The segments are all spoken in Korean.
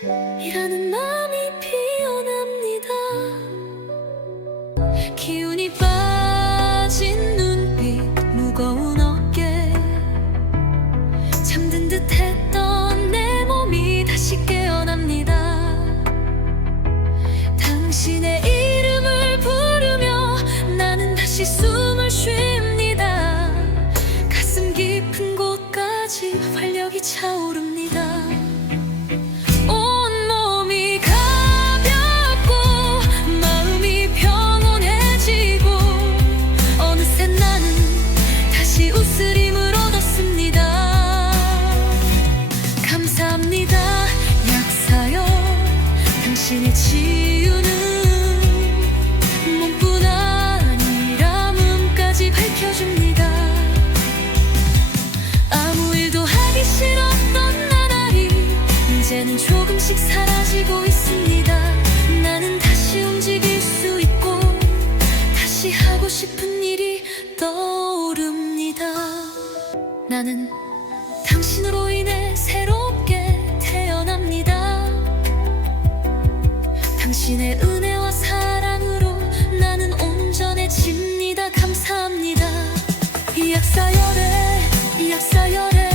이라는 마음이 피어납니다. 기운이 빠진 눈빛, 무거운 어깨, 잠든 듯 했던 내 몸이 다시 깨어납니다. 당신의 이름을 부르며 나는 다시 숨을 쉽니다. 가슴 깊은 곳까지 활력이 차오릅니다. 온몸이 가볍고 마음이 평온해지고 어느새 나는 다시 웃을 힘을 얻었습니다. 감사합니다 약사여. 당신의 치유는 몸뿐 아니라 몸까지 밝혀줍니다. 아무 일도 하기 싫었던 나날이 이제는 조금씩 사라지고 있습니다. 나는 다시 움직일 수 있고 다시 하고 싶은 일이 떠오릅니다. 나는 당신으로 인해 새롭게 태어납니다. 당신의 은혜와 사랑으로 나는 온전해집니다. 감사합니다 약사열애, 약사열애.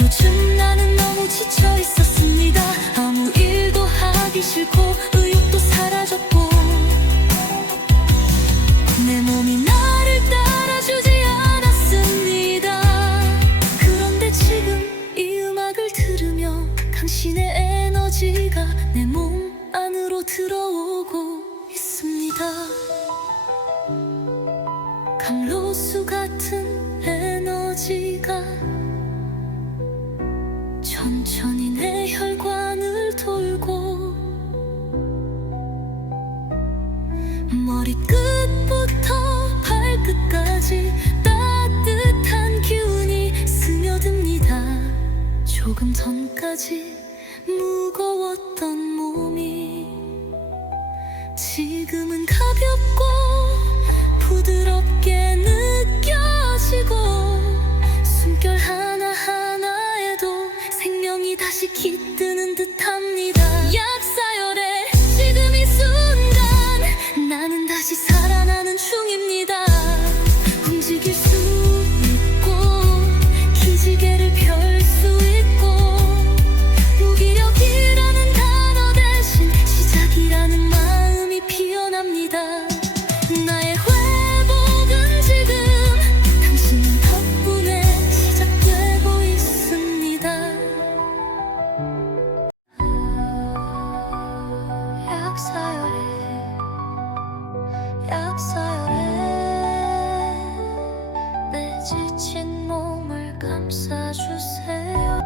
요즘 나는 너무 지쳐 있었습니다. 아무 일도 하기 싫고 의욕도 사라졌고 내 몸이 나를 따라주지 않았습니다. 그런데 지금 이 음악을 들으며 당신의 에너지가 내 몸 안으로 들어오고 있습니다. 강로수 같은 에너지가 천천히 내 혈관을 돌고 머리끝부터 발끝까지 따뜻한 기운이 스며듭니다. 조금 전까지 무거웠던 몸이 지금은 가볍고 부드럽게 느껴지고 숨결 하나하나에도 생명이 다시 깃드는 듯합니다. 약사열애. 지금 이 순간 나는 다시 살아나는 중입니다. 움직일 수 있고 기지개를 펼 수 있고 무기력이라는 단어 대신 시작이라는 마음이 피어납니다. 나의 회복은 지금 당신 덕분에 시작되고 있습니다. 약사열애, 약사열애. 내 지친 몸을 감싸주세요.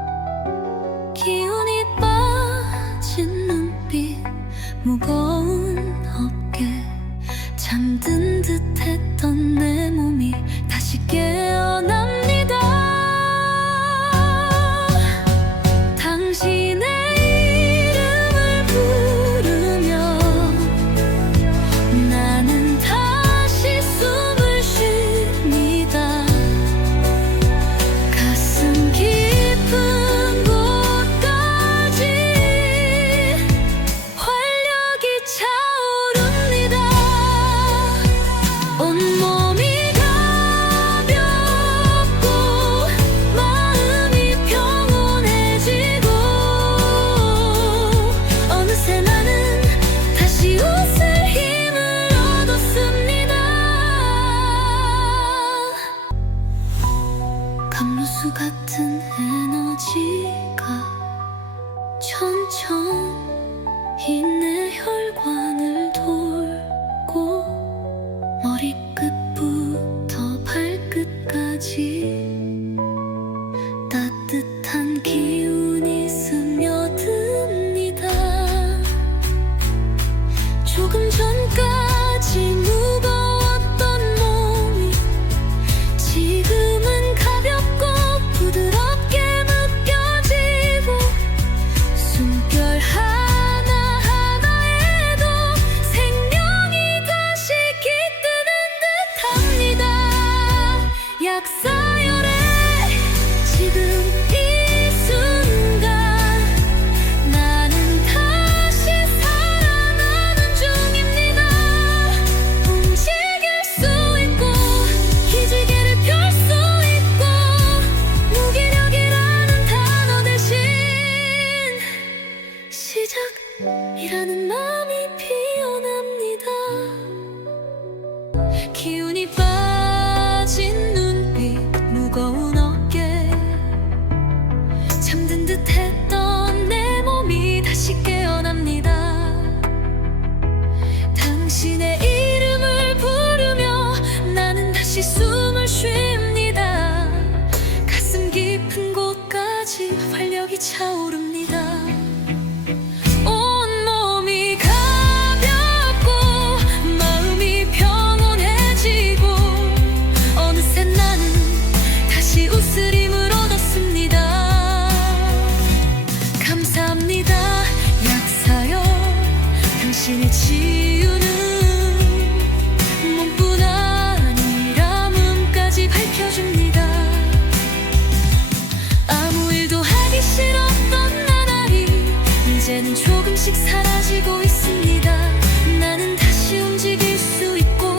기운이 빠진 눈빛, 무거운 어깨, 잠든 듯 했던 내 몸이 다시 깨어납니다. 당신의 이름을 부르며 나는 다시 숨을 쉽니다. 가슴 깊은 곳까지 활력이 차오릅니다. 이라는 마음이 피어납니다. 기운이 빠진 눈빛, 무거운 어깨, 잠든 듯 했던 내 몸이 다시 깨어납니다. 당신의 이름을 부르며 나는 다시 숨을 쉽니다. 가슴 깊은 곳까지 활력이 차오릅니다. 온몸이 가볍고 마음이 평온해지고 어느새 나는 다시 웃을 힘을 얻었습니다. 감사합니다 약사여, 당신의 치유는 몸뿐 아니라 몸까지 밝혀줍니다. 아무 일도 하기 싫었던 나날이 이제는 조금씩 사라지고 있습니다. 나는 다시 움직일 수 있고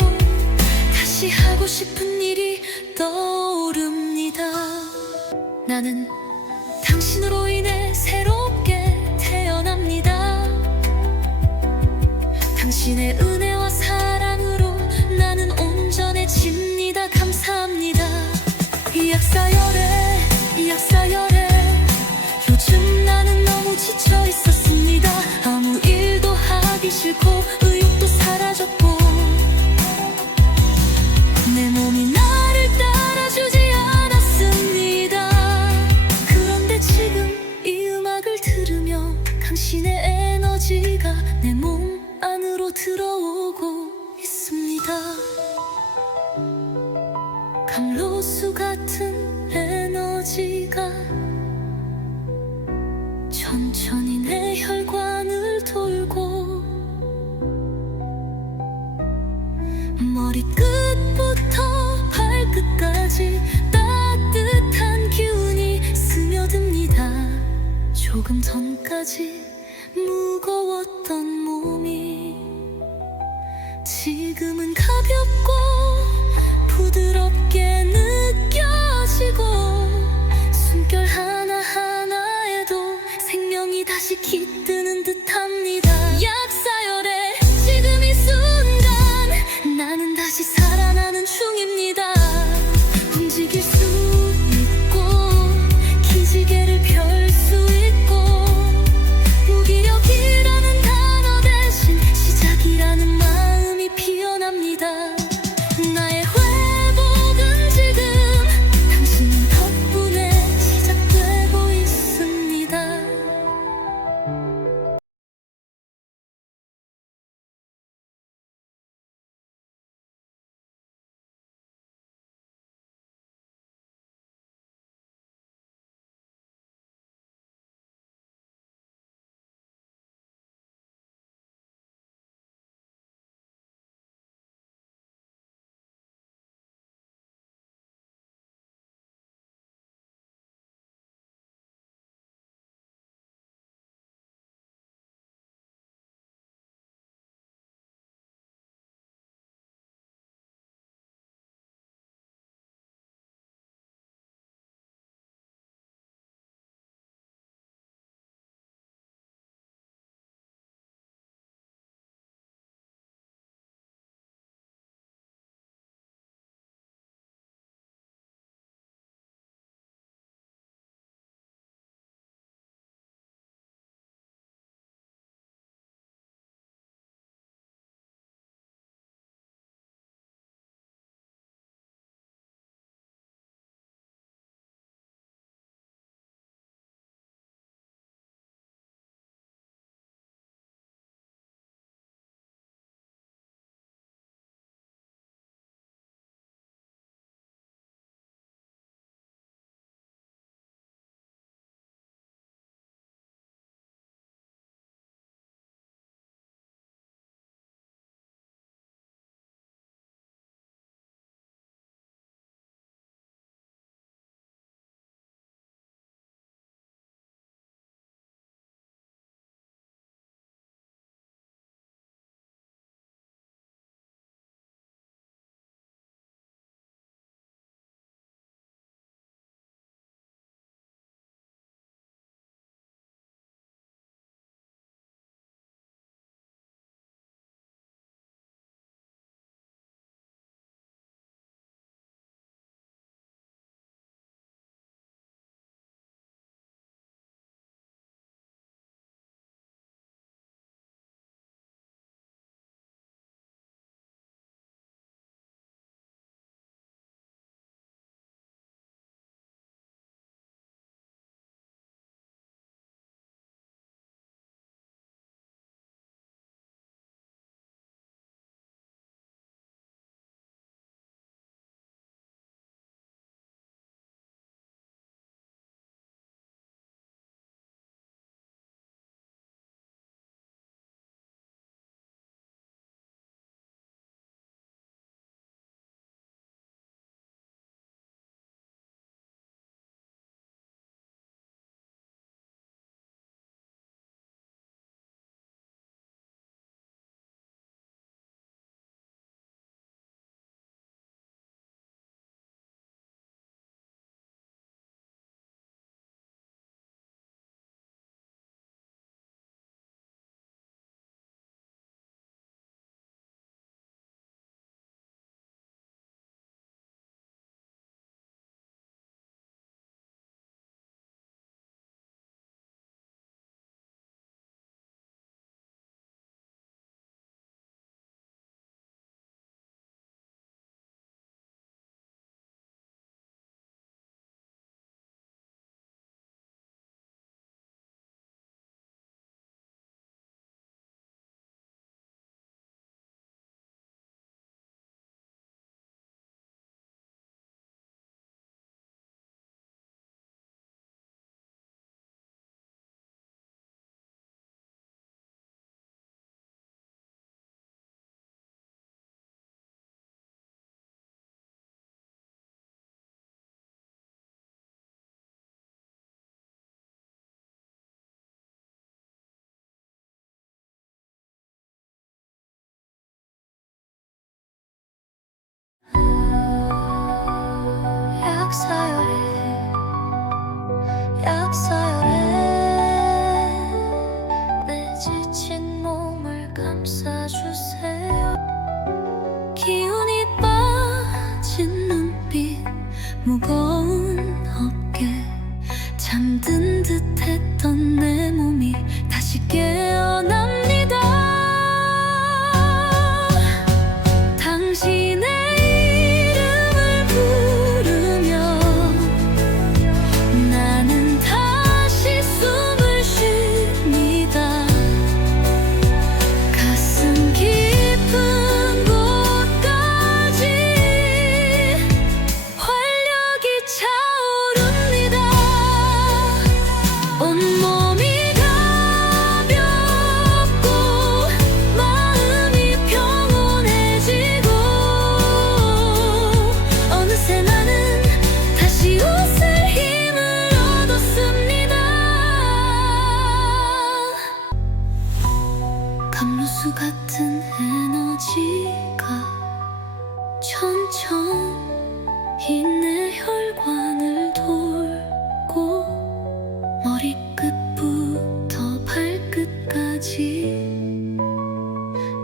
다시 하고 싶은 일이 떠오릅니다. 나는 당신으로 인해 새롭게 태어납니다. 당신의 은혜와 사랑으로 나는 온전해집니다. 감사합니다. 이 약사열에, 이 약사열에 요즘 나는 너무 지쳐 있었습니다. 아무 일도 하기 싫고 의욕도 사라졌고 내 몸이 나를 따라주지 않았습니다. 그런데 지금 이 음악을 들으며 당신의 에너지가 내 몸 안으로 들어오고 있습니다. 감로수 같은 에너지가 천천히 내 혈관을 돌고 머리끝부터 발끝까지 따뜻한 기운이 스며듭니다. 조금 전까지 무거웠던 몸이 지금은 가볍고 부드럽게 느껴지고 숨결 하나하나에도 생명이 다시 깃드는 듯합니다. 약사열에 지금 이 순간 나는 다시 살아나는 중입니다. 움직일 수 있고 기지개를 펼 수 있고 무기력이라는 단어 대신 시작이라는 마음이 피어납니다. 나의 회복은 지금 당신 덕분에 시작되고 있습니다. 감로수 같은 에너지가 천천히 내 혈관을 돌고 머리끝부터 발끝까지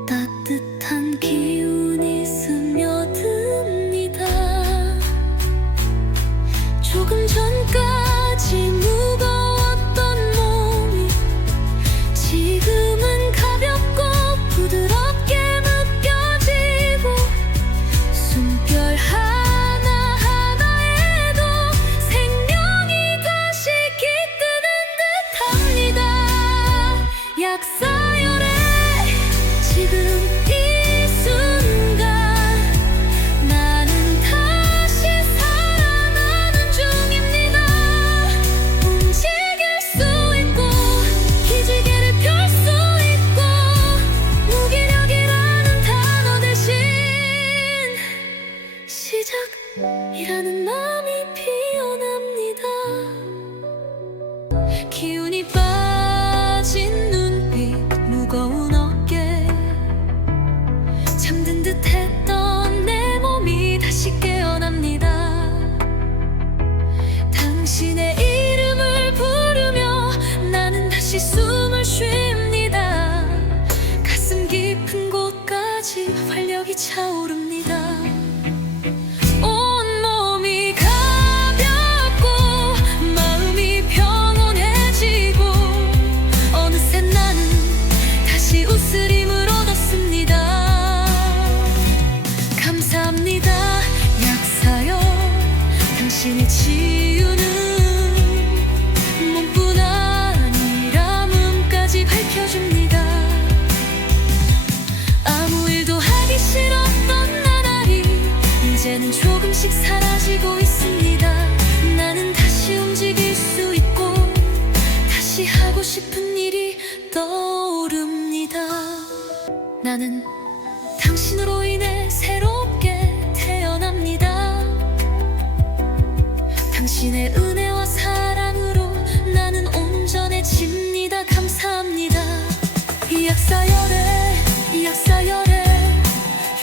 따뜻한 기운이 스며듭니다. 조금 전까지 무거웠던 몸이 지금은 가볍고 부드럽게 느껴지고 숨결 하나하나에도 생명이 다시 깃드는 듯합니다. 약사열에 지금 이 순간 나는 다시 살아나는 중입니다. 움직일 수 있고 기지개를 펼 수 있고 무기력이라는 단어 대신 시작이라는 마음이 피어납니다. 기운이 빠진 눈빛, 무거운 어깨, 잠든 듯했던 내 몸이 다시 깨어납니다. 당신의 이름을 부르며 나는 다시 숨을 쉽니다. 가슴 깊은 곳까지 활력이 차오릅니다. 온몸이 가볍고 마음이 평온해지고 어느새 나는 다시 웃을 힘을 얻었습니다. 감사합니다 약사여. 당신의 치유는 몸뿐 아니라 몸까지 밝혀줍니다. 아무 일도 하기 싫었던 나날이 이제는 조금씩 사라지고 있습니다. 나는 다시 움직일 수 있고 다시 하고 싶은 일이 떠오릅니다. 나는 당신으로 인해 새롭게 태어납니다. 당신의 은혜와 사랑으로 나는 온전해집니다. 감사합니다. 이 약사열에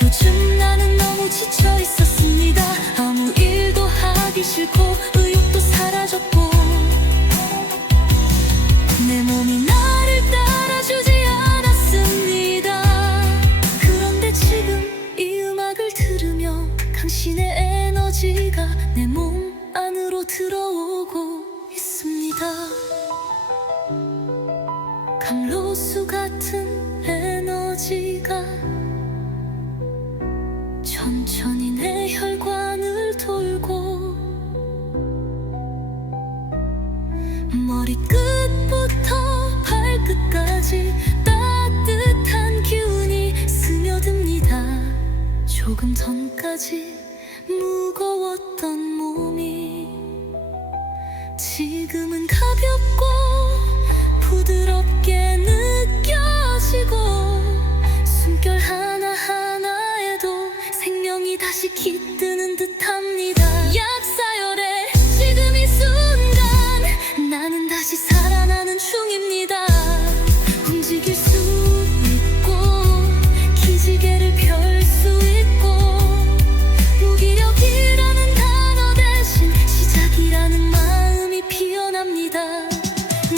요즘 나는 너무 지쳐 있었습니다. 아무 일도 하기 싫고 의욕도 사라졌고 내 몸이 나를 따라주지 않았습니다. 그런데 지금 이 음악을 들으며 당신의 에너지가 내 몸 안으로 들어오고 있습니다. 감로수 같은 에너지가 천천히 내 혈관을 돌고 머리끝부터 발끝까지 따뜻한 기운이 스며듭니다. 조금 전까지 무거웠던 몸이 지금은 가볍고 부드럽게 느껴지고 숨결 하나하나에도 생명이 다시 깃드는 듯합니다. 약사열에 지금 이 순간 나는 다시 살아나는 중입니다. 움직일 수 있고 기지개를 펼 수 있고 무기력이라는 단어 대신 시작이라는 마음이 피어납니다.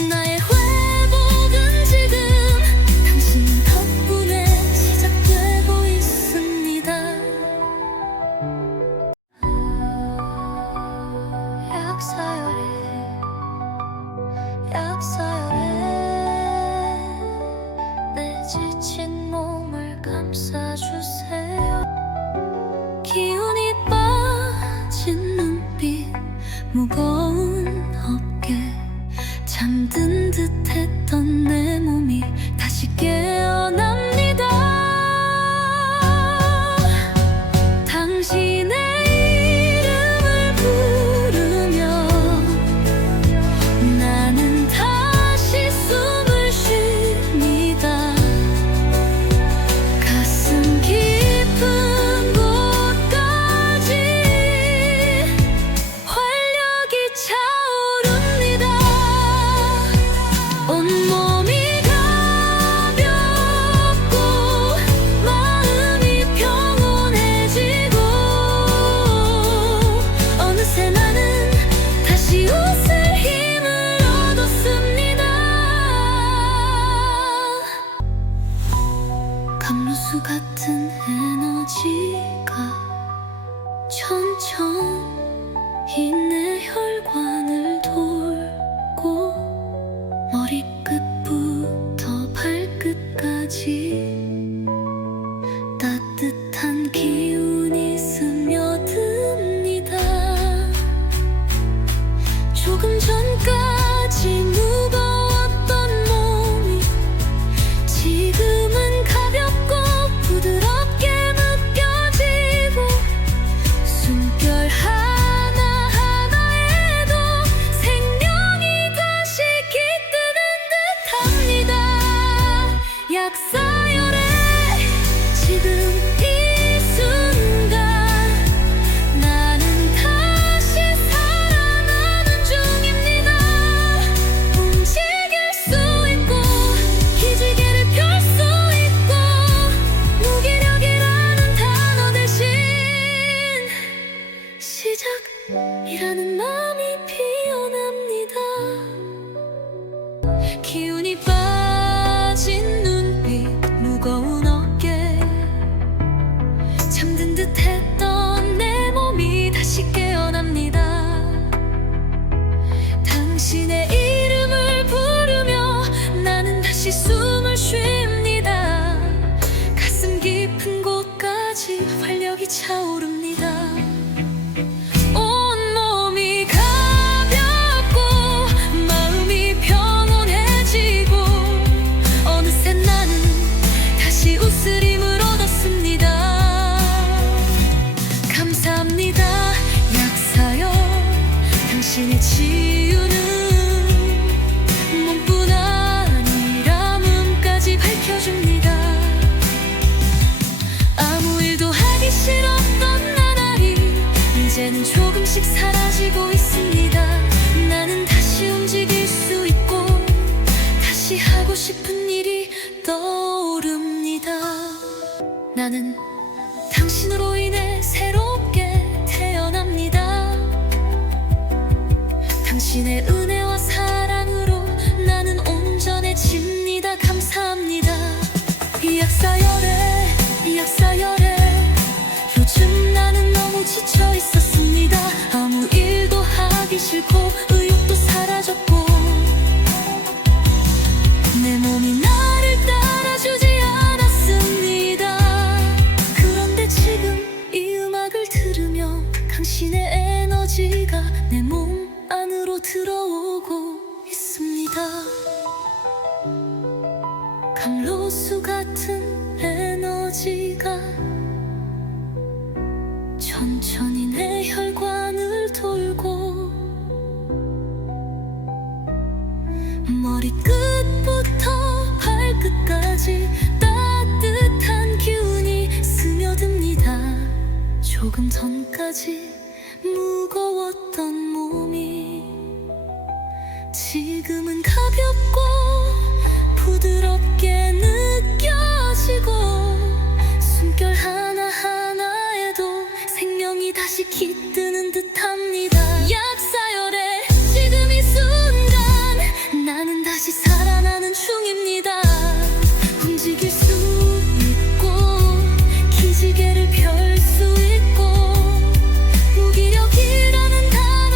나의 회복은 지금 당신 덕분에 시작되고 있습니다. 약사열에 내 지친 몸을 감싸주세요. 기운이 빠진 눈빛, 무거운 어깨, 잠든 듯했던 내 몸이 다시 깨어납니다. 당신의 이름을 부르며 나는 다시 숨을 쉽니다. 가슴 깊은 곳까지 활력이 차오릅니다. 온몸이 가벼워 약사열에 지금 이 순간 나는 다시 살아나는 중입니다. 움직일 수 있고 기지개를 펼 수 있고 무기력이라는 단어 대신 시작이라는 마음이 피어납니다. 기운이 빠진 눈빛 무거운 어깨 잠든 듯 했던 내 몸이 다시 깨어납니다. 당신의 이름을 부르며 나는 다시 숨을 쉽니다. 가슴 깊은 곳까지 활력이 차오릅니다. 온몸이 가볍고 마음이 평온해지고 어느새 나는 다시 웃을 힘을 얻었습니다. 감사합니다 약사여. 당신의 치유는 몸뿐 아니라 몸까지 밝혀줍니다. 아무 일도 하기 싫었던 나날이 이제는 조금씩 사라지고 있습니다. 나는 다시 움직일 수 있고 다시 하고 싶은 일이 떠오릅니다. 나는 당신으로 인해 새롭게 태어납니다. 당신의 은혜와 사랑으로 나는 온전해집니다. 감사합니다. 이 약사열에 이 약사열에 요즘 나는 너무 지쳐 있었습니다. 아무 일도 하기 싫고 의욕도 사라졌고 내 몸이 나를 따라주지 않았습니다. 그런데 지금 이 음악을 들으며 당신의 에너지가 내 몸 안으로 들어오고 있습니다. 감로수 같은 에너지가 천천히 내 혈관을 돌고 머리끝부터 발끝까지 따뜻한 기운이 스며듭니다. 조금 전까지 무거웠던 몸이 지금은 가볍고 부드럽게 느껴지고 숨결 하나하나에도 생명이 다시 깃드는 듯합니다. 약사열에 지금 이 순간 나는 다시 살아나는 중입니다. 움직일 수 있고 기지개를 펼 수 있고 무기력이라는 단어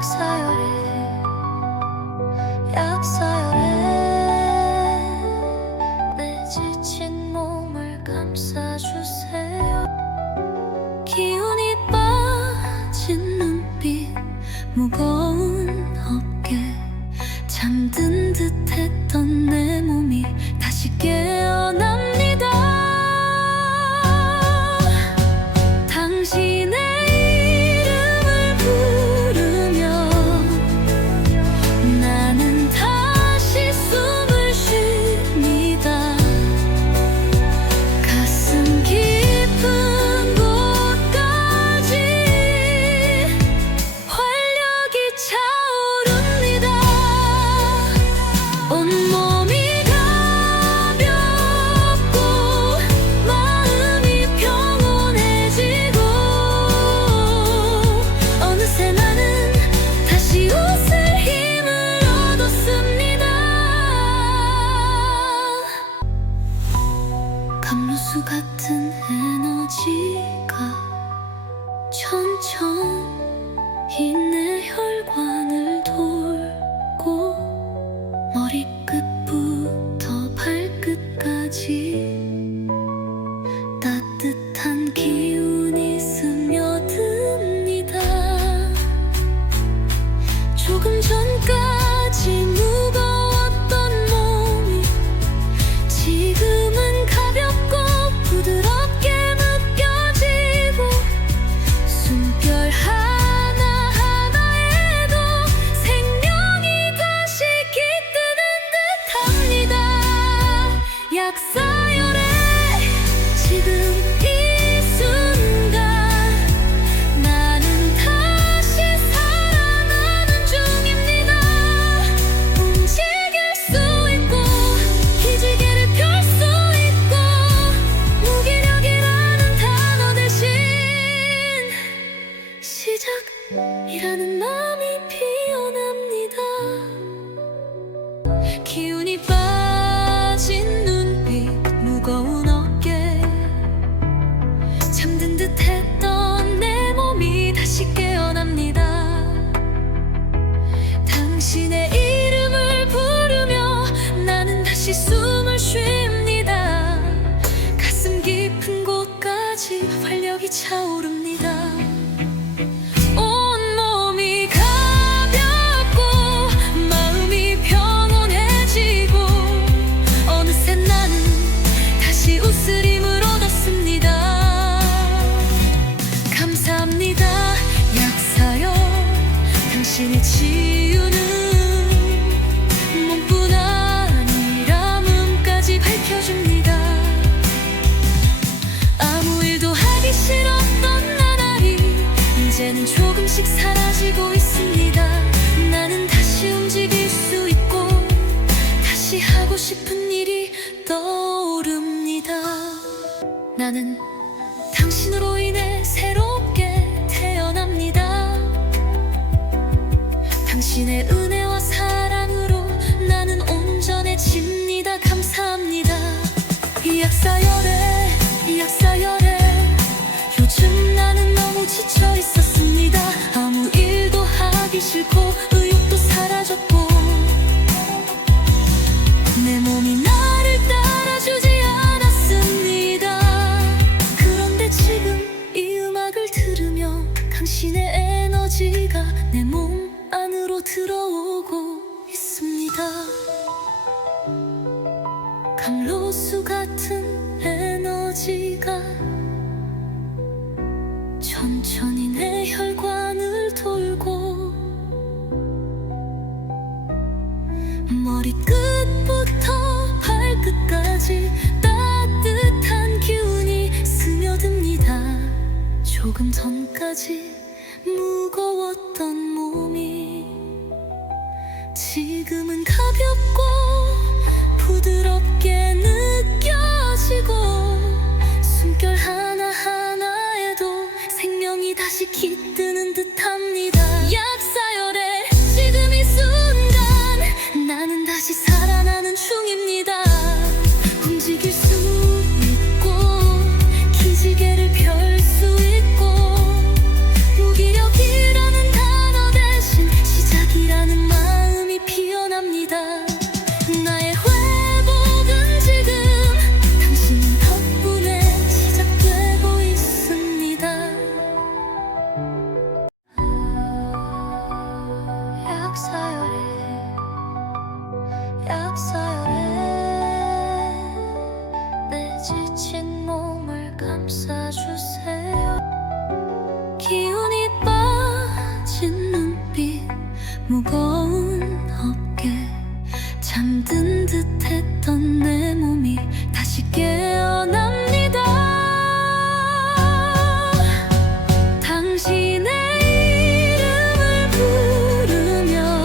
약사열에 약사열에 내 지친 몸을 감싸주세요. 기운이 빠진 눈빛 무거운 어깨 잠든 듯 했던 내 몸이 다시 깨어납니다. 당신의 이름을 부르며 나는 다시 숨을 쉽니다. 가슴 깊은 곳까지 활력이 차오릅니다. 온몸이 가볍고 마음이 평온해지고 어느새 나는 다시 웃을 힘을 얻었습니다. 감로수 같은 에너지가 천천히 내 혈관을 돌고 머리끝부터 발끝까지 따뜻한 기운이 스며듭니다. 조금 전까지 무거웠던 몸이 지금은 가볍고 부드럽게 느껴지고 숨결 하나하나에도 생명이 다시 깃드는 듯합니다. 약사열에 지금 이 순간 나는 다시 살아나는 중입니다. 움직일 수 있고 기지개를 펼 수 있고 무기력이라는 단어 대신 시작이라는 마음이 피어납니다. 기운이 빠진 눈빛 무거운 어깨 잠든 듯 했던 내 몸이 다시 깨어납니다. 당신의 이름을 부르며 나는 다시 숨을 쉽니다. 가슴 깊은 곳까지 활력이 차오릅니다. 온몸이 가볍고 마음이 평온해지고 어느새 나는 다시 웃을 힘을 얻었습니다. 감사합니다. 약사여 당신의 치유는 몸뿐 아니라 몸까지 밝혀줍니다. 아무 일도 하기 싫었던 나날이 이제는 조금씩 사라지고 있습니다. 나는 다시 움직일 수 있고 다시 하고 싶은 일이 떠오릅니다. 나는 당신으로 인해 새롭게 태어납니다. 당신의 은혜와 사랑으로 나는 온전해집니다. 감사합니다. 이 약사열에 이 약사열에 요즘 나는 너무 지쳐 있었습니다. 아무 일도 하기 싫고 의욕도 사라졌고 내 몸이 나를 따라주지 않았습니다. 그런데 지금 이 음악을 들으며 당신의 에너지가 내 몸 안으로 들어오고 있습니다. 감로수 같은 에너지가 천천히 내 혈관을 돌고 머리끝부터 발끝까지 따뜻한 기운이 스며듭니다. 조금 전까지 무거웠던 몸이 지금은 가볍고 부드럽게 느껴지고 숨결 하나하나에도 생명이 다시 깃드는 듯합니다. 약사열에 지금 이 순간 나는 다시 살아나는 중입니다. 움직일 수 있고 기지개를 펼 수 있고 무기력이라는 단어 대신 빠진 눈빛 무거운 어깨 잠든 듯했던 내 몸이 다시 깨어납니다. 당신의 이름을 부르며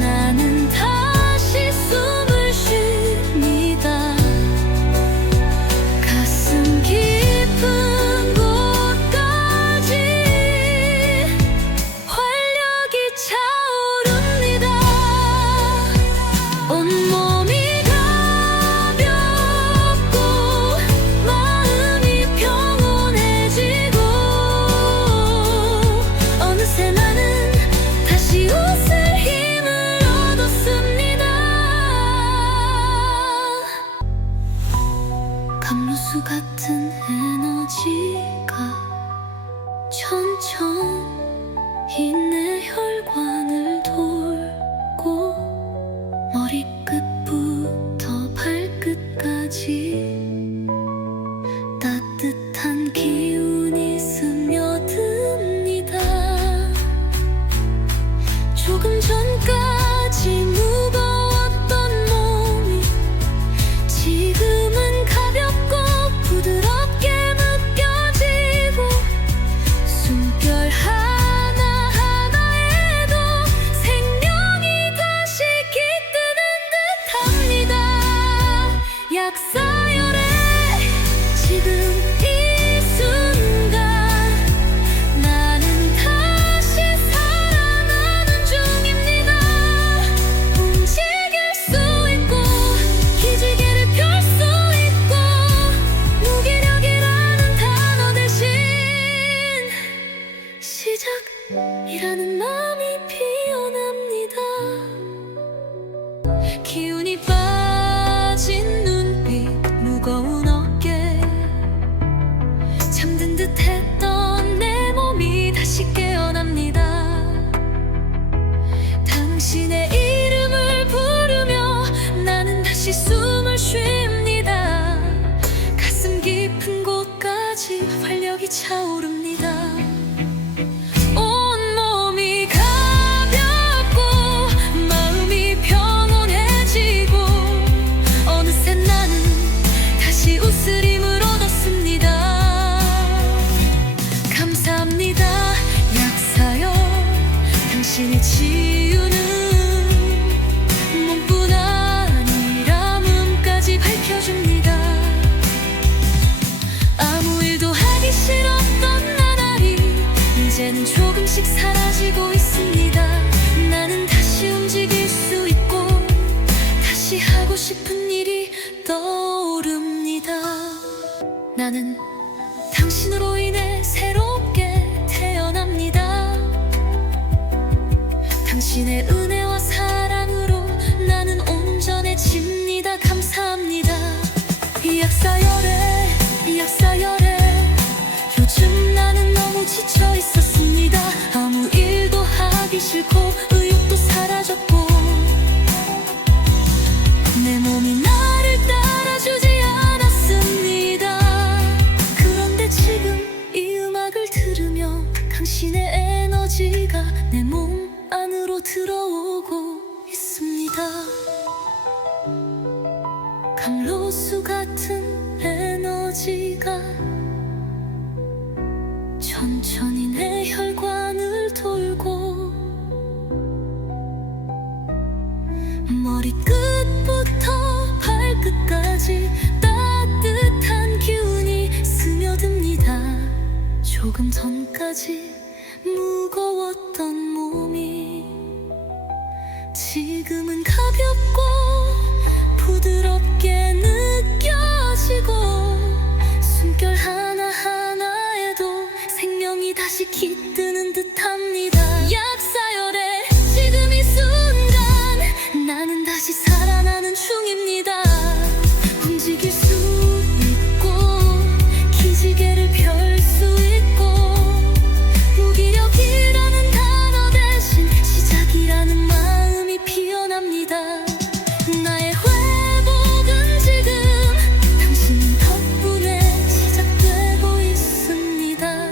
나는 다시 숨을 쉽니다. 가슴 깊은 곳까지 활력이 차오릅니다. 온몸이 가볍고 마음이 평온해지고 어느새 나는 다시 웃을 힘을 얻었습니다. 감로수 같은 에너지가 천천히 내 혈관을 돌고 머리끝부터 발끝까지 따뜻한 기운이 스며듭니다. 조금 전까지 무거웠던 몸이 지금은 가볍고 부드럽게 느껴지고 숨결 하나하나에도 생명이 다시 깃드는 듯합니다. 약사열에 지금 이 순간 나는 다시 살아나는 중입니다. 움직일 수 있고 기지개를 펼 수 있고 무기력이라는 단어 대신 시작이라는 마음이 피어납니다. 기운이 빠진 눈빛 무거운 어깨 잠든 듯했던 내 몸이 다시 깨어납니다. 당신의 이름을 부르며 나는 다시 숨을 쉽니다. 가슴 깊은 곳까지 활력이 차오릅니다. 온몸이 가볍고 마음이 평온해지고 어느새 나는 다시 웃을 힘을 얻었습니다. 감사합니다 약사여. 당신의 치유는 몸뿐 아니라 몸까지 밝혀줍니다. 아무 일도 하기 싫었던 나날이 이제는 조금씩 사라지고 있습니다. 나는 다시 움직일 수 있고 다시 하고 싶은 일이 떠오릅니다. 나는 당신으로 인해 새롭게 태어납니다. 당신의 은혜와 사랑으로 나는 온전해집니다. 감사합니다. 이 약사열에 요즘 나는 너무 지쳐 있었습니다. 아무 일도 하기 싫고 의욕도 사라졌고 내 몸이 나를 따라주지 않았습니다. 그런데 지금 이 음악을 들으며 당신의 에너지가 내 몸 안으로 들어오고 있습니다. 감로수 같은 에너지가 천천히 내 혈관을 돌고 머리끝부터 발끝까지 따뜻한 기운이 스며듭니다. 조금 전까지 무거웠던 몸이 지금은 가볍고 부드럽게 느껴지고 숨결 하나하나에도 생명이 다시 깃드는 듯합니다. 약사열에 지금 이 순간 나는 다시 살아나는 중입니다. 움직일 수 있고 기지개를 펼 수 있고 무기력이라는 단어 대신 시작이라는 마음이 피어납니다. 나의 회복은 지금 당신 덕분에 시작되고 있습니다.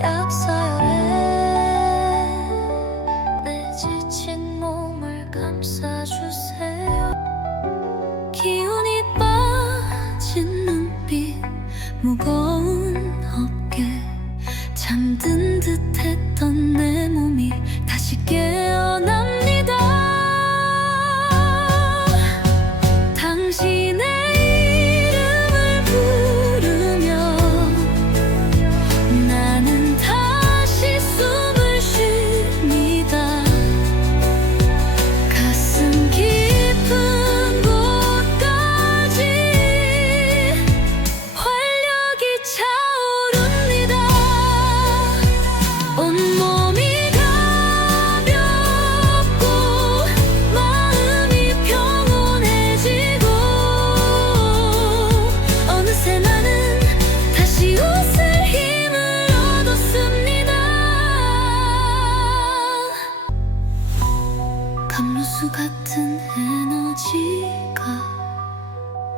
약사열에 내 지친 몸을 감싸주세요. 기운이 빠진 눈빛, 무거운 어깨, 잠든 듯했던 내 몸이 다시 깨어납니다. 당신의 이름을 부르며 나는 다시 숨을 쉽니다. 가슴 깊은 곳까지 활력이 차오릅니다. 온몸이 가볍고 마음이 평온해지고 어느새 나는 다시 웃을 힘을 얻었습니다. 감로수 같은 에너지가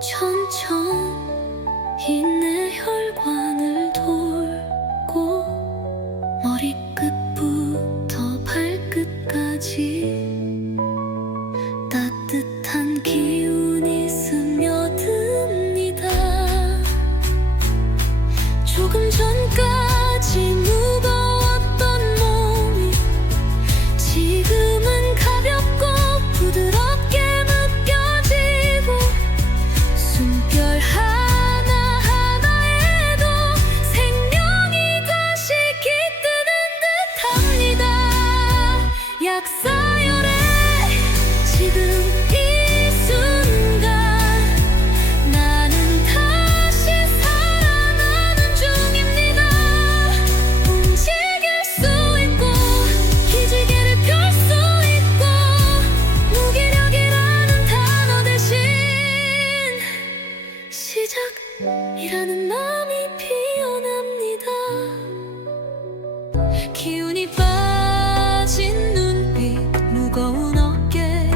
천천히 내 혈관을 돌고 머리끝부터 발끝까지 따뜻한 기운이 스며듭니다. 조금 전까지 무거웠던 몸이 지금은 가볍고 부드럽게 느껴지고 숨결 하나하나에도 생명이 다시 깃드는 듯합니다. 약사열에 지금 이 순간 나는 다시 살아나는 중입니다. 움직일 수 있고 기지개를 펼 수 있고 무기력이라는 단어 대신 시작이라는 마음이 피어납니다. 기운이 빠진 눈빛, 무거운 어깨,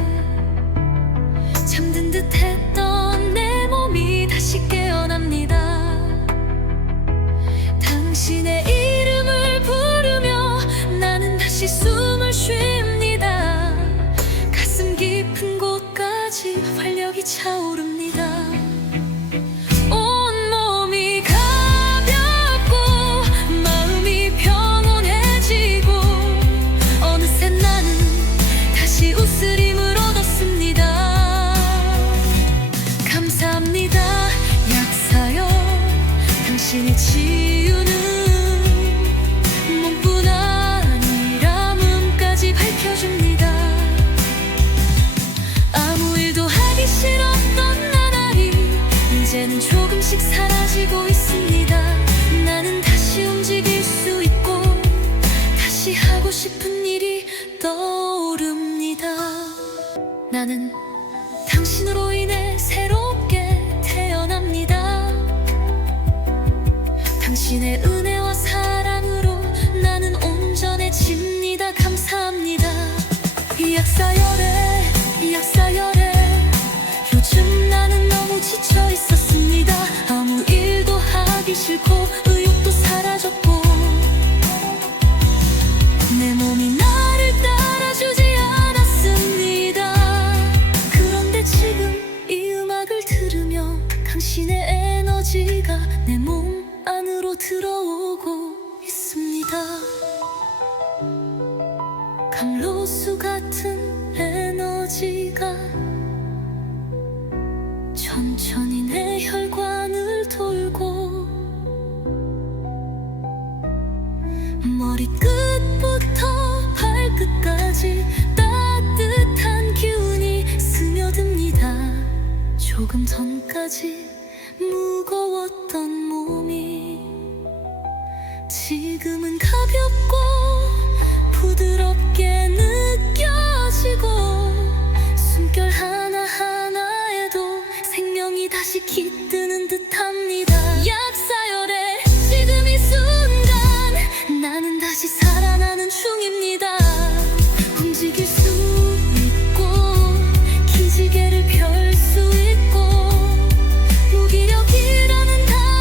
잠든 듯했던 내 몸이 다시 깨어납니다. 당신의 이름을 부르며 나는 다시 숨을 쉽니다. 가슴 깊은 곳까지 활력이 차오릅니다. 온몸이 가볍고 마음이 평온해지고 어느새 나는 다시 웃을 힘을 얻었습니다. 감사합니다. 약사요, 당신의 치유는 몸뿐 아니라 몸까지 밝혀줍니다. 아무 일도 하기 싫었던 나날이 이제는 조금씩 사라지고 있습니다. 나는 다시 움직일 수 있고 다시 하고 싶은 일이 떠오릅니다. 나는 당신으로 인해 새롭게 태어납니다. 당신의 은혜와 사랑으로 나는 온전해집니다. 감사합니다. 약사열에 요즘 나는 너무 지쳐 있었습니다. 아무 일도 하기 싫고 의욕도 사라졌고 내 몸이 나를 따라주지 않았습니다. 그런데 지금 이 음악을 들으며 당신의 에너지가 내 몸 안으로 들어오고 있습니다. 감로수 같은 에너지가 천천히 내 혈관을 돌고 머리끝부터 발끝까지 따뜻한 기운이 스며듭니다. 조금 전까지 무거웠던 몸이 지금은 가볍고 부드럽게 느껴지고 숨결 하나하나에도 생명이 다시 깃드는 듯합니다. 약사열에 지금 이 순간 나는 다시 살아나는 중입니다. 움직일 수 있고 기지개를 펼 수 있고 무기력이라는 단어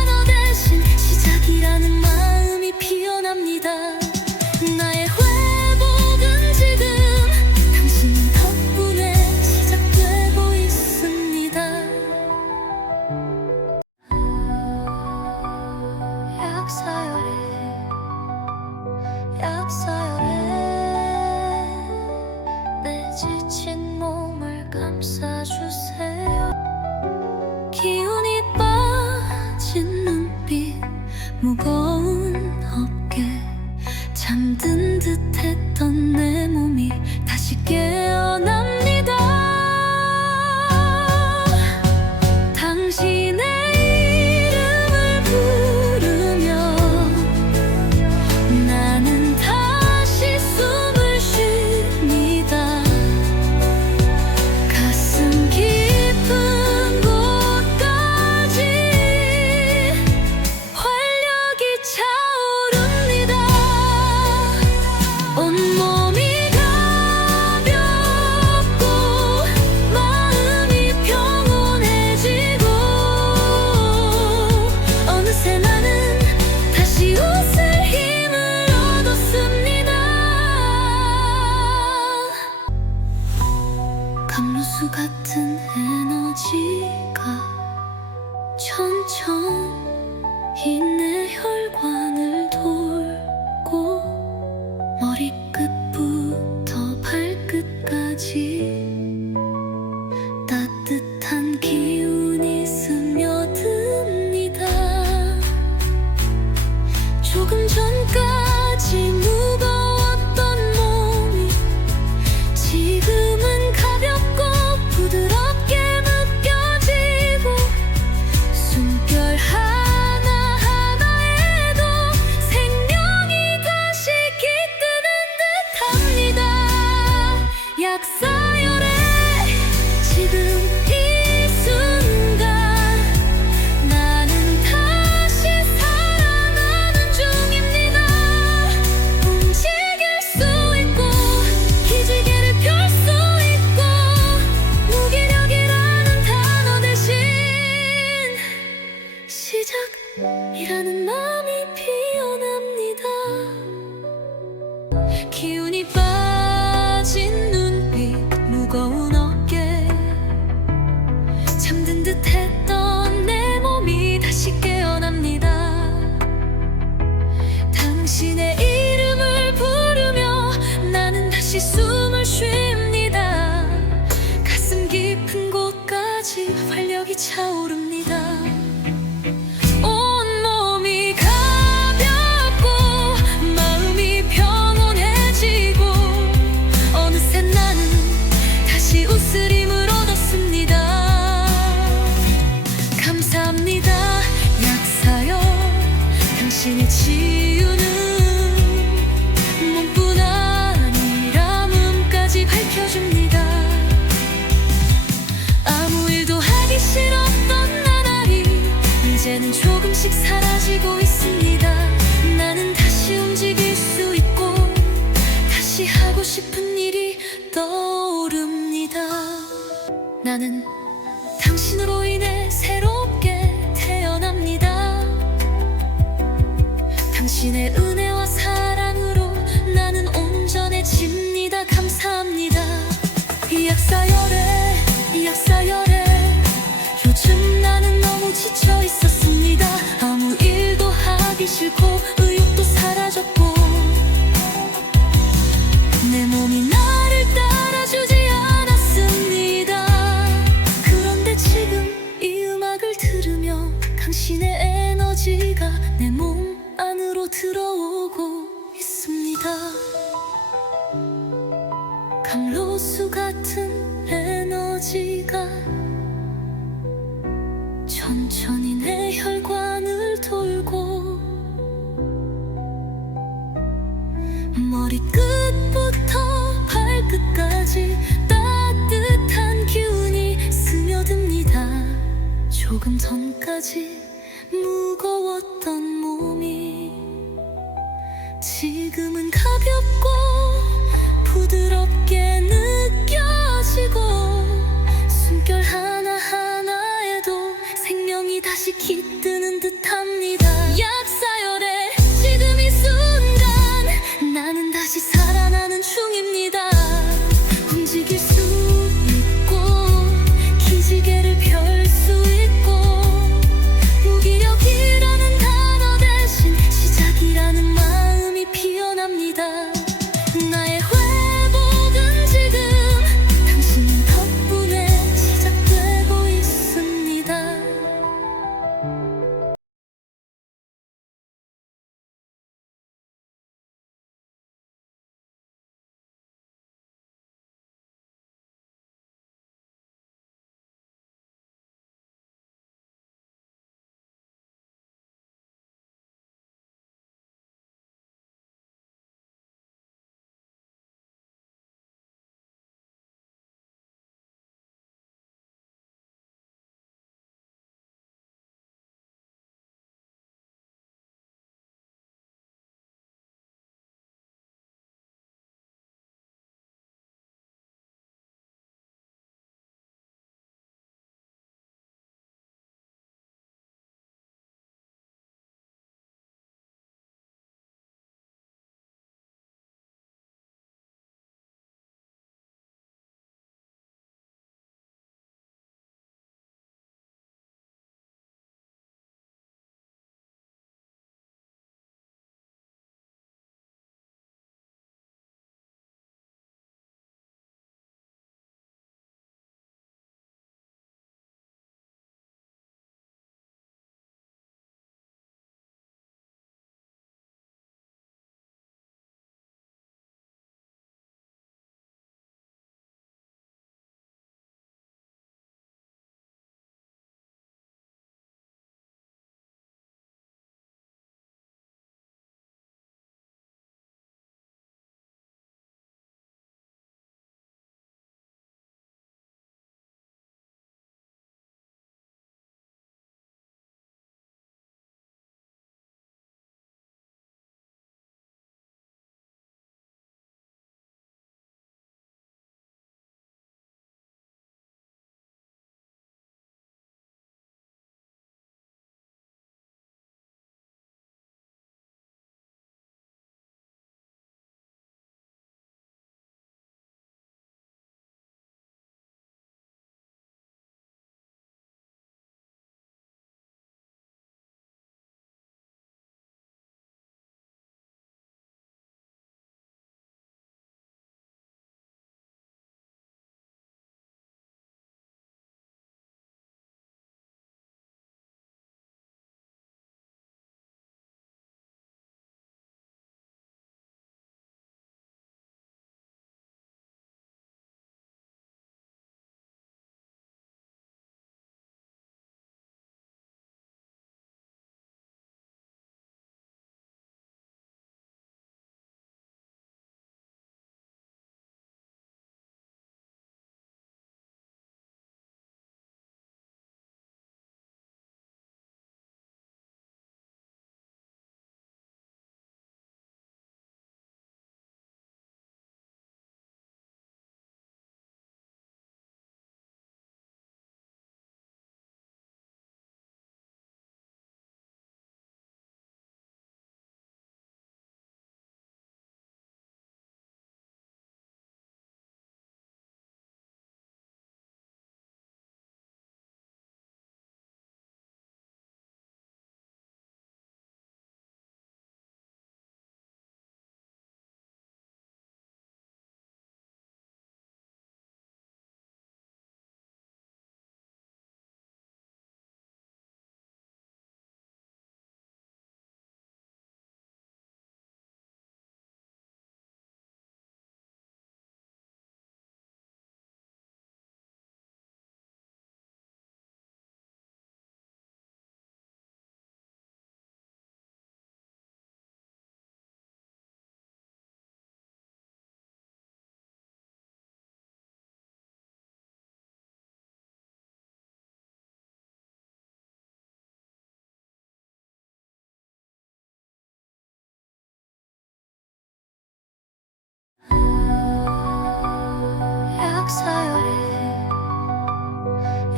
감로수 같은 에너지가 천천히 내 혈관을 돌고 머리끝부터 발끝까지 따뜻한 기운이 스며듭니다. 조금 전까지 무거웠던 몸이 지금은 가볍고 부드럽게 느껴지고 숨결 하나하나에도 생명이 다시 깃드는 듯합니다. 약사열에 지금 이 순간 나는 다시 살아나는 중입니다. 움직일 수 있고 기지개를 펼 수 있고 무기력이라는 단어 대신 시작이라는 마음이 피어납니다. 기운이 빠진 눈빛 무거운 어깨 잠든 듯 했던 내 몸이 다시 깨어납니다. 당신의 이름을 부르며 나는 다시 숨을 쉽니다. 가슴 깊은 곳까지 활력이 차오릅니다. 온몸이 가볍고 마음이 평온해지고 어느새 나는 다시 웃을 힘을 얻었습니다. 감사합니다 약사여. 당신의 치유는 몸뿐 아니라 몸까지 밝혀줍니다. 아무 일도 하기 싫었던 나날이 이제는 조금씩 사라지고 있습니다. 나는 다시 움직일 수 있고 다시 하고 싶은 일이 떠오릅니다. 나는 당신으로 인해 새롭게 태어납니다. 당신의 은혜와 사랑으로 나는 온전해집니다. 감사합니다. 이 약사열에 요즘 나는 너무 지쳐 있었습니다. 아무 일도 하기 싫고 의욕도 사라졌고 내 몸이 나를 따라주지 않았습니다. 그런데 지금 이 음악을 들으며 당신의 에너지가 내 몸 안으로 들어오고 있습니다. 감로수 같은 에너지가 천천히 내 혈관을 돌고 머리끝부터 발끝까지 따뜻한 기운이 스며듭니다. 조금 전까지 무거웠던 몸이 지금은 가볍고 부드럽게 느껴지고 숨결 하나하나에도 생명이 다시 깃드는 듯합니다. 약사열에 지금 이 순간 나는 다시 살아나는 중입니다. 움직일 수 있고 기지개를 펼 수 있고 무기력이라는 단어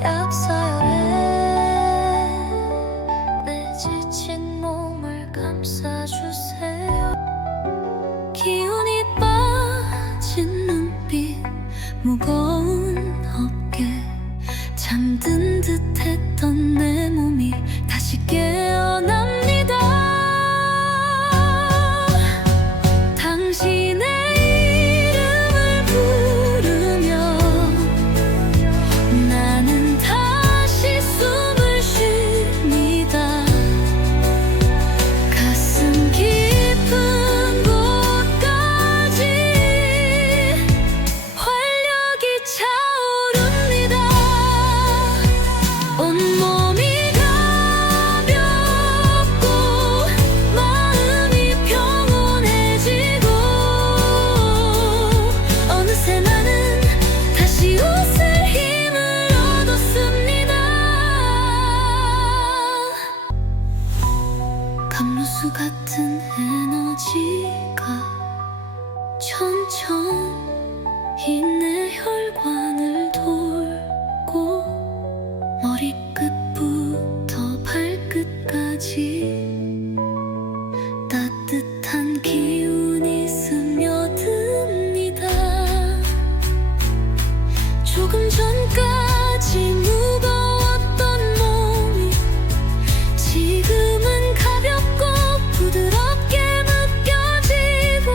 약사열에 내 지친 몸을 감싸주세요. 기운이 빠진 눈빛, 무거운 어깨, 잠든 듯했던 내 몸이 다시 깨어납니다. 당신의 이름을 부르며 나는 다시 숨을 쉽니다. 가슴 깊은 곳까지 활력이 차오릅니다. 온몸이 가볍고 마음이 평온해지고 어느새 나는 다시 웃을 힘을 얻었습니다. 감로수 같은 에너지가 천천히 내 혈관을 돌고 머리끝부터 발끝까지 따뜻한 기운이 스며듭니다. 조금 전까지 무거웠던 몸이 지금은 가볍고 부드럽게 느껴지고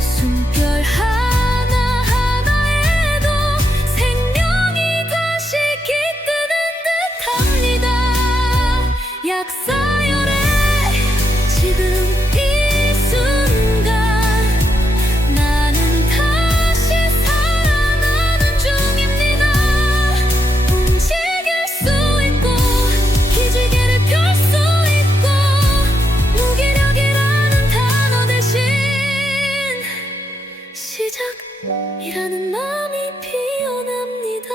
숨결 하나하나에도 생명이 다시 깃드는 듯합니다. 약사열에 지금 이 순간 나는 다시 살아나는 중입니다. 움직일 수 있고 기지개를 펼 수 있고 무기력이라는 단어 대신 시작이라는 마음이 피어납니다.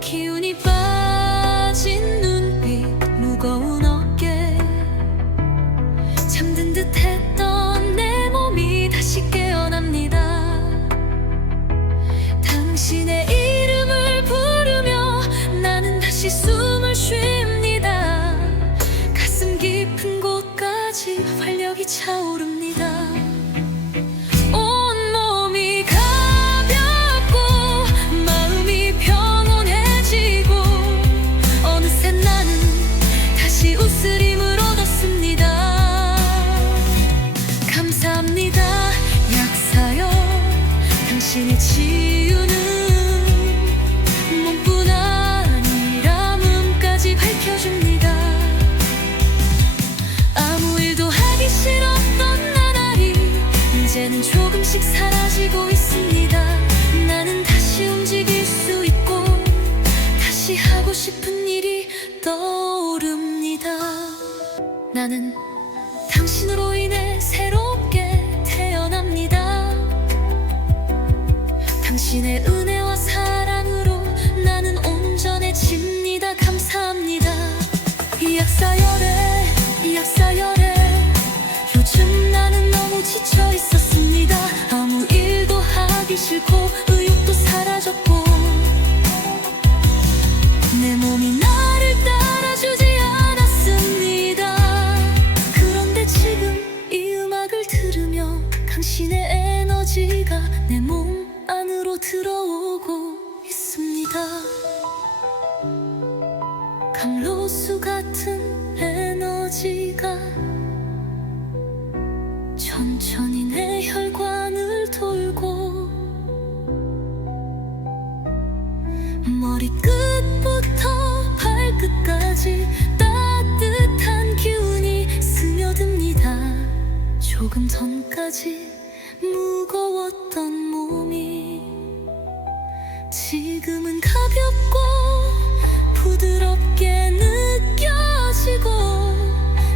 기운이 빠진 눈빛, 무거운 어깨, 잠든 듯했던 내 몸이 다시 깨어납니다. 당신의 이름을 부르며 나는 다시 숨을 쉽니다. 가슴 깊은 곳까지 활력이 차오릅니다. 온몸이 가볍고 마음이 평온해지고 어느새 나는 다시 웃을 힘을 얻었습니다. 감사합니다. 약사요, 당신의 치유는 몸뿐 아니라 몸까지 밝혀줍니다. 아무 일도 하기 싫었던 나날이 이제는 조금씩 사라지고 있습니다. 나는 다시 움직일 수 있고 다시 하고 싶은 일이 떠오릅니다. 나는 당신으로 인해 새롭게 태어납니다. 당신의 은혜와 사랑으로 나는 온전해집니다. 감사합니다. 이 약사열에 요즘 나는 너무 지쳐 있었습니다. 아무 일도 하기 싫고 의욕도 사라졌고 내 몸이 나를 따라주지 않았습니다. 그런데 지금 이 음악을 들으며 당신의 에너지가 내 몸 안으로 들어오고 있습니다. 감로수 같은 에너지가 천천히 내 혈관을 돌고 머리끝부터 발끝까지 따뜻한 기운이 스며듭니다. 조금 전까지 무거웠던 몸이 지금은 가볍고 부드럽게 느껴지고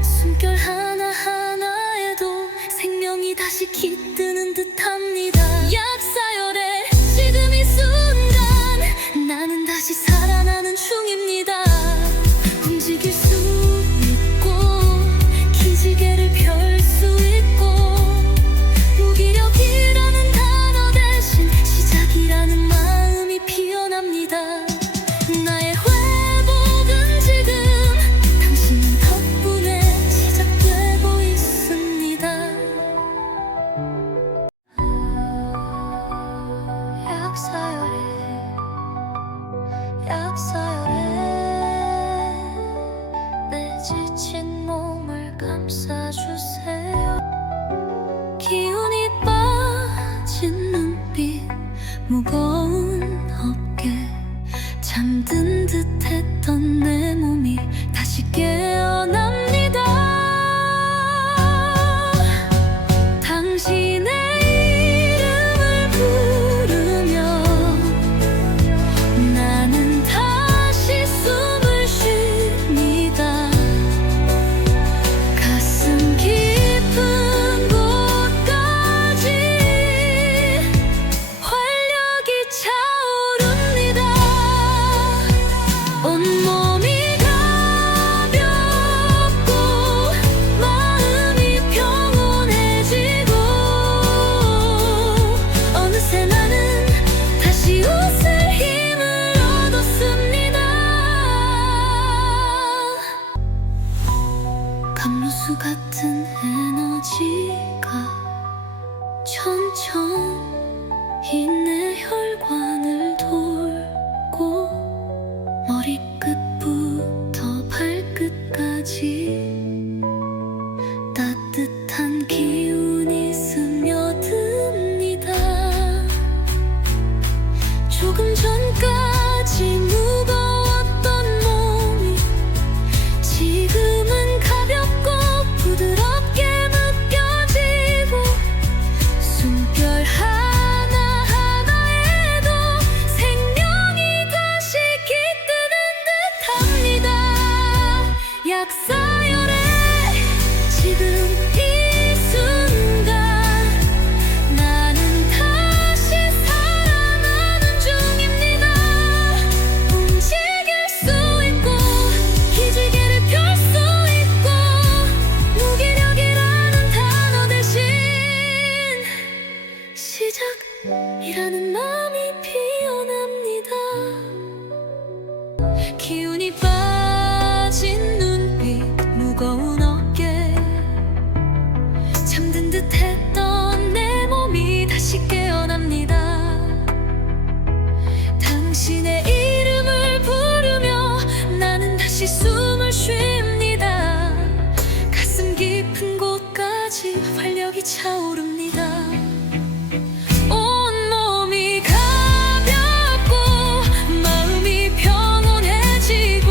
숨결 하나하나에도 생명이 다시 깃드는 듯합니다. 약사열에 지금 이 순간 나는 다시 살아나는 중입니다. 움직일 수 있고 기지개를 펼 수 있고 무기력이라는 단어 대신 무거운 어깨 잠든 듯 했던 내 몸이 다시 깨어납니다. 당신의 이름을 부르며 나는 다시 숨을 쉽니다. 가슴 깊은 곳까지 활력이 차오릅니다. 온몸이 가볍고 마음이 평온해지고 어느새 나는 다시 웃을 힘을 얻었습니다. 감로수 같은 에너지가 천천히 내 혈관을 돌고 머리끝부터 발끝까지 따뜻한 기운이 스며듭니다. 조금 전까지 무거웠던 몸이 지금은 가볍고 부드럽게 느껴지고 숨결 하나하나에도 생명이 다시 깃드는 듯합니다. 약사열에 지금 이 순간 나는 다시 살아나는 중입니다. 움직일 수 있고 기지개를 펼 수 있고 무기력이라는 단어 대신 시작이라는 마음이 피어납니다. 기운이 빠진 눈빛 무거운 어깨 잠든 듯 했던 내 몸이 다시 깨어납니다. 당신의 이름을 부르며 나는 다시 숨을 쉽니다. 가슴 깊은 곳까지 활력이 차오릅니다. 온몸이 가볍고 마음이 평온해지고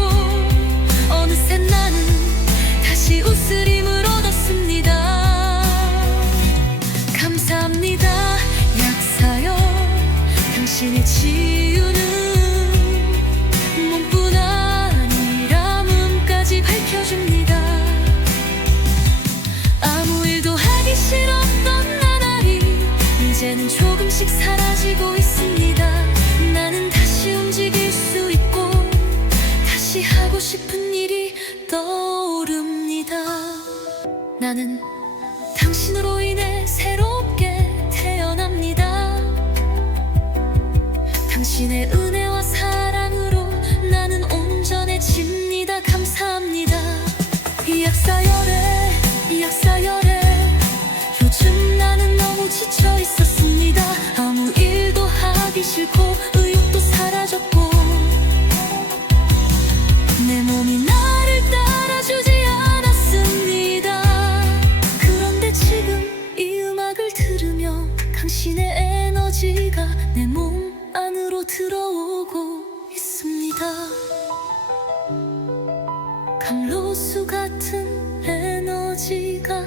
어느새 나는 다시 웃을 힘을 얻었습니다. 감사합니다 약사여. 당신의 치유는 몸뿐 아니라 몸까지 밝혀줍니다. 아무 일도 하기 싫었던 나날이 이제는 조금씩 사라지고 있습니다. 나는 다시 움직일 수 있고 다시 하고 싶은 일이 떠오릅니다. 나는 당신으로 인해 새롭게 태어납니다. 당신의 은혜와 사랑으로 나는 온전해집니다. 감사합니다. 이 약사열에 요즘 나는 너무 지쳐 있었습니다. 아무 일도 하기 싫고 의욕도 사라졌고 내 몸이 나를 따라주지 않았습니다. 그런데 지금 이 음악을 들으며 당신의 에너지가 내 몸 안으로 들어오고 있습니다. 감로수 같은 에너지가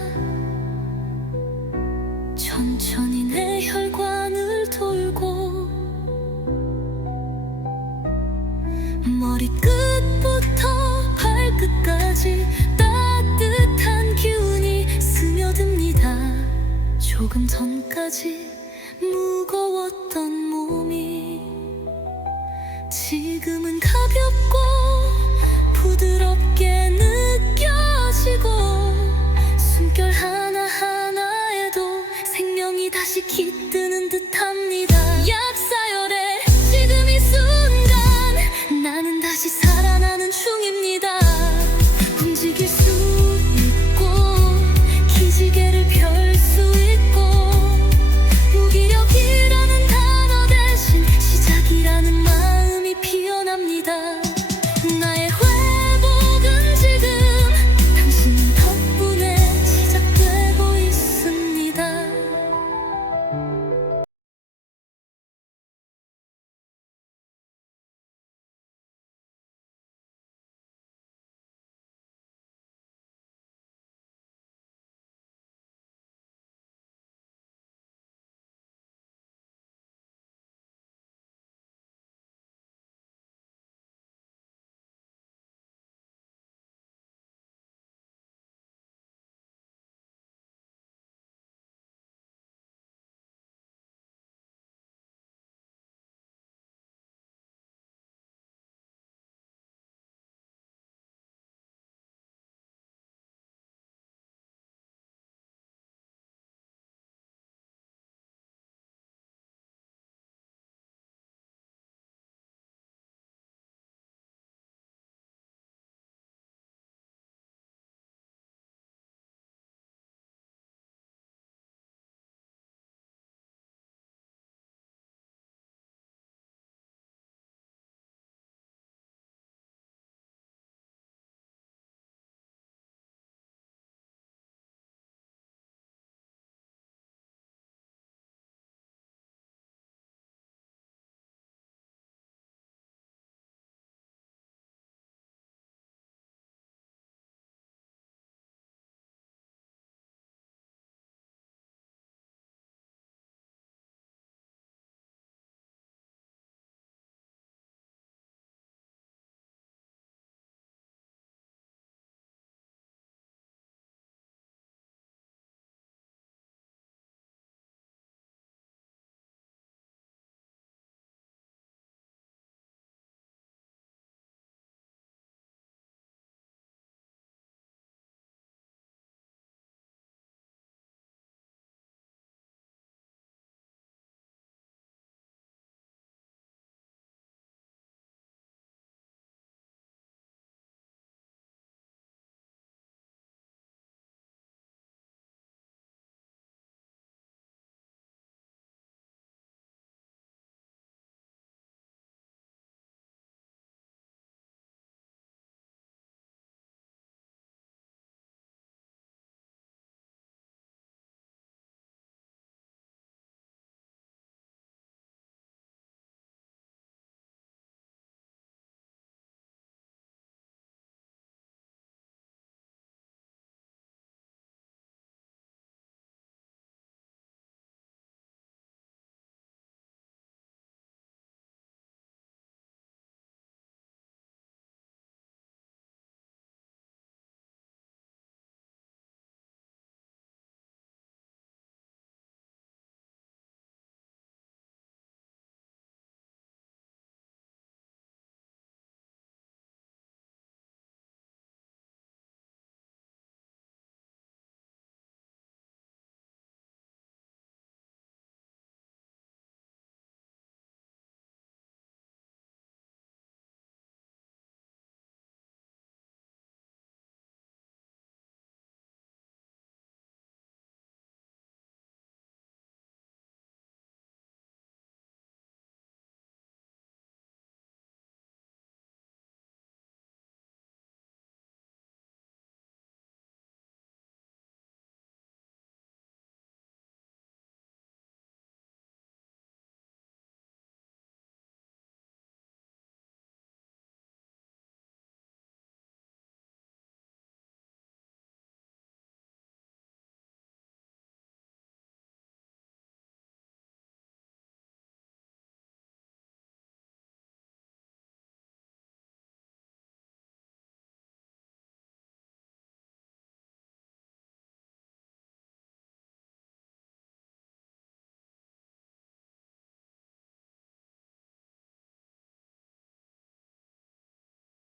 천천히 내 혈관을 돌고 머리끝부터 발끝까지 따뜻한 기운이 스며듭니다. 조금 전까지 무거웠던 몸이 지금은 가볍고 부드럽게 느껴지고 숨결 하나하나에도 생명이 다시 깃드는 듯한